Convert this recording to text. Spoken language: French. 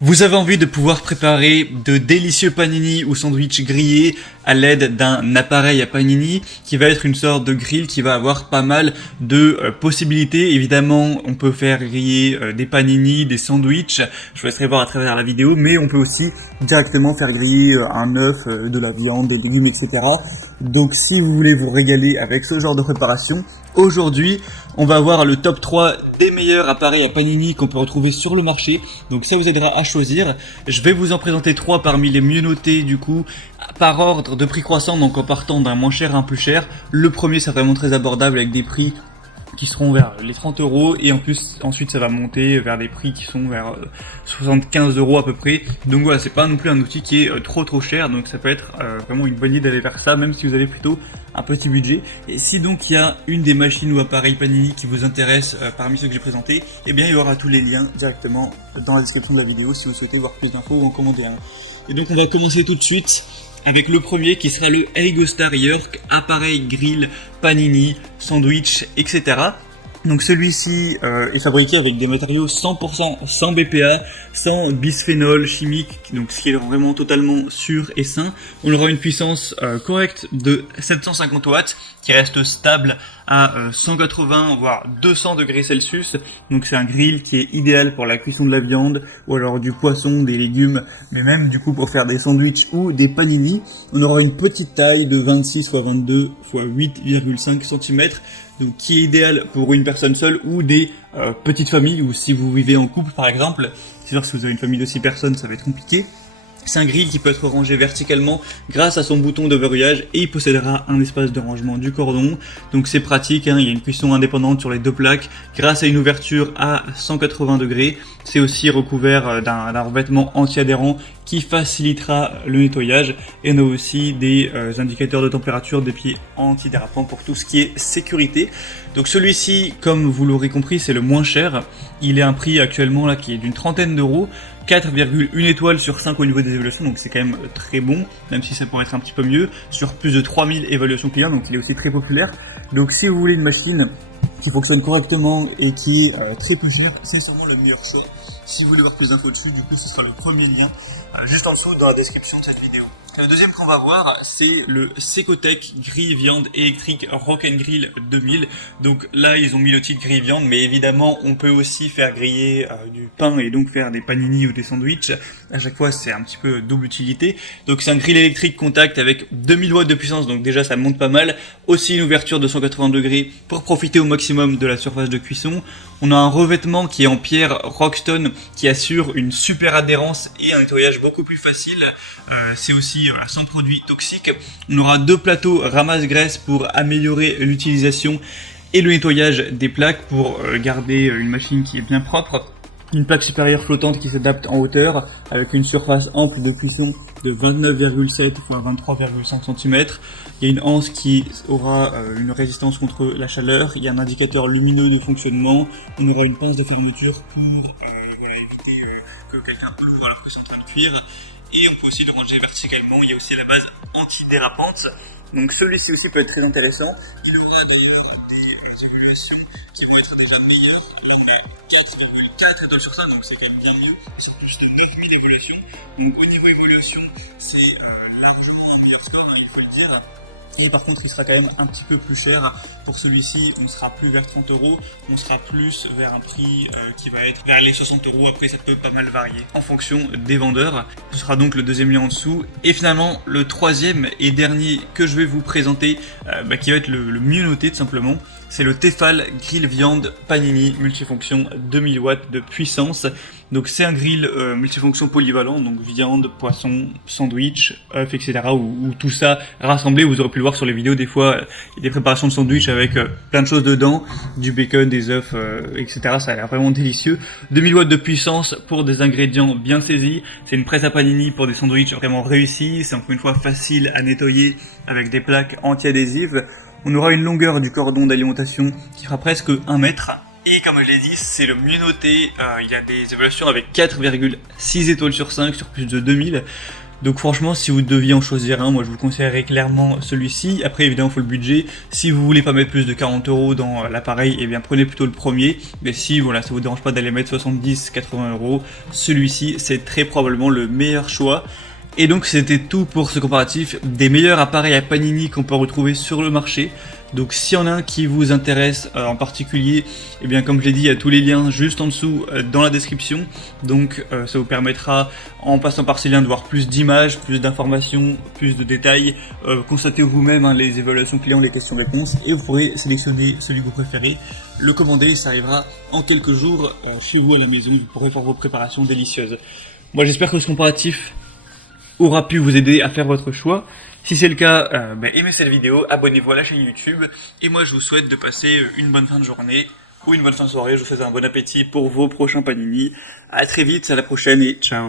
Vous avez envie de pouvoir préparer de délicieux panini ou sandwichs grillés à l'aide d'un appareil à panini qui va être une sorte de grill qui va avoir pas mal de possibilités. Évidemment, on peut faire griller des panini, des sandwichs, je vous laisserai voir à travers la vidéo, mais on peut aussi directement faire griller un œuf, de la viande, des légumes, etc. Donc si vous voulez vous régaler avec ce genre de préparation, aujourd'hui, on va voir le top 3 des meilleurs appareils à panini qu'on peut retrouver sur le marché. Donc ça vous aidera à choisir. Je vais vous en présenter 3 parmi les mieux notés du coup, par ordre de prix croissant, donc en partant d'un moins cher à un plus cher. Le premier, c'est vraiment très abordable avec des prix qui seront vers les 30 € et en plus ensuite ça va monter vers des prix qui sont vers 75 € à peu près. Donc voilà, c'est pas non plus un outil qui est trop cher, donc ça peut être vraiment une bonne idée d'aller vers ça, même si vous avez plutôt un petit budget. Et si donc il y a une des machines ou appareils Panini qui vous intéresse parmi ceux que j'ai présentés, eh bien il y aura tous les liens directement dans la description de la vidéo si vous souhaitez voir plus d'infos ou en commander un. Et donc on va commencer tout de suite avec le premier qui sera le Eigostar York, appareil grill, panini, sandwich, etc. Donc celui-ci est fabriqué avec des matériaux 100% sans BPA, sans bisphénol chimique, donc ce qui est vraiment totalement sûr et sain. On aura une puissance correcte de 750 watts qui reste stable à 180 voire 200 degrés Celsius. Donc c'est un grill qui est idéal pour la cuisson de la viande ou alors du poisson, des légumes, mais même du coup pour faire des sandwichs ou des panini. On aura une petite taille de 26 x 22 x 8,5 cm. Donc qui est idéal pour une personne seule ou des petites familles, ou si vous vivez en couple par exemple. C'est sûr que si vous avez une famille de 6 personnes, ça va être compliqué. C'est un grill qui peut être rangé verticalement grâce à son bouton de verrouillage et il possédera un espace de rangement du cordon. Donc c'est pratique, hein, il y a une cuisson indépendante sur les deux plaques grâce à une ouverture à 180 degrés. C'est aussi recouvert d'un revêtement anti-adhérent qui facilitera le nettoyage. Et on a aussi des indicateurs de température, des pieds antidérapants pour tout ce qui est sécurité. Donc celui-ci, comme vous l'aurez compris, c'est le moins cher. Il est un prix actuellement là qui est d'une trentaine d'euros. 4,1 étoiles sur 5 au niveau des évaluations, donc c'est quand même très bon, même si ça pourrait être un petit peu mieux, sur plus de 3000 évaluations clients, donc il est aussi très populaire. Donc si vous voulez une machine qui fonctionne correctement et qui est très peu chère, c'est sûrement le meilleur choix. Si vous voulez voir plus d'infos dessus, du coup ce sera le premier lien, juste en dessous dans la description de cette vidéo. Le deuxième qu'on va voir, c'est le Secotech grille viande électrique Rock and Grill 2000. Donc là, ils ont mis le titre grille viande, mais évidemment, on peut aussi faire griller du pain et donc faire des panini ou des sandwichs. À chaque fois, c'est un petit peu double utilité. Donc c'est un grill électrique contact avec 2000 watts de puissance, donc déjà ça monte pas mal. Aussi une ouverture de 180 degrés pour profiter au maximum de la surface de cuisson. On a un revêtement qui est en pierre Rockstone qui assure une super adhérence et un nettoyage beaucoup plus facile. C'est aussi sans produits toxiques. On aura deux plateaux ramasse-graisse pour améliorer l'utilisation et le nettoyage des plaques pour garder une machine qui est bien propre. Une plaque supérieure flottante qui s'adapte en hauteur avec une surface ample de cuisson de 29,7 x 23,5 cm. Il y a une anse qui aura une résistance contre la chaleur. Il y a un indicateur lumineux de fonctionnement. On aura une pince de fermeture pour éviter que quelqu'un ouvre alors que c'est en train de cuire. Et on peut aussi le ranger verticalement. Il y a aussi la base antidérapante. Donc celui-ci aussi peut être très intéressant. Il aura d'ailleurs des évaluations qui vont être déjà meilleures. Là on est 4,4 étoiles sur 5, donc c'est quand même bien mieux. C'est plus de 9000 évaluations. Donc au niveau évaluation, c'est largement un meilleur score, hein, il faut le dire. Et par contre, il sera quand même un petit peu plus cher. Pour celui-ci, on sera plus vers 30 €, on sera plus vers un prix qui va être vers les 60 €. Après, ça peut pas mal varier en fonction des vendeurs. Ce sera donc le deuxième lien en dessous. Et finalement, le troisième et dernier que je vais vous présenter, qui va être le mieux noté tout simplement, c'est le Tefal Grill Viande Panini multifonction 2000 watts de puissance. Donc c'est un grill multifonction polyvalent, donc viande, poisson, sandwich, œufs, etc. Ou tout ça rassemblé. Vous aurez pu le voir sur les vidéos, des fois il y a des préparations de sandwich avec plein de choses dedans, du bacon, des œufs, etc. Ça a l'air vraiment délicieux. 2000 watts de puissance pour des ingrédients bien saisis. C'est une presse à panini pour des sandwichs vraiment réussis. C'est encore une fois facile à nettoyer avec des plaques anti-adhésives. On aura une longueur du cordon d'alimentation qui fera presque 1 mètre. Et comme je l'ai dit, c'est le mieux noté. Il y a des évaluations avec 4,6 étoiles sur 5 sur plus de 2000. Donc franchement, si vous deviez en choisir un, moi je vous conseillerais clairement celui-ci. Après évidemment, il faut le budget. Si vous voulez pas mettre plus de 40 € dans l'appareil, eh bien prenez plutôt le premier. Mais si voilà, ça vous dérange pas d'aller mettre 70-80 €, celui-ci c'est très probablement le meilleur choix. Et donc c'était tout pour ce comparatif des meilleurs appareils à Panini qu'on peut retrouver sur le marché. Donc s'il y en a un qui vous intéresse en particulier, eh bien comme je l'ai dit, il y a tous les liens juste en dessous dans la description. Donc ça vous permettra, en passant par ces liens, de voir plus d'images, plus d'informations, plus de détails. Constatez vous-même les évaluations clients, les questions-réponses, et vous pourrez sélectionner celui que vous préférez, le commander, ça arrivera en quelques jours chez vous à la maison. Vous pourrez faire vos préparations délicieuses. Moi j'espère que ce comparatif aura pu vous aider à faire votre choix. Si c'est le cas, aimez cette vidéo, abonnez-vous à la chaîne YouTube, et moi je vous souhaite de passer une bonne fin de journée ou une bonne fin de soirée. Je vous souhaite un bon appétit pour vos prochains panini. À très vite, à la prochaine et ciao.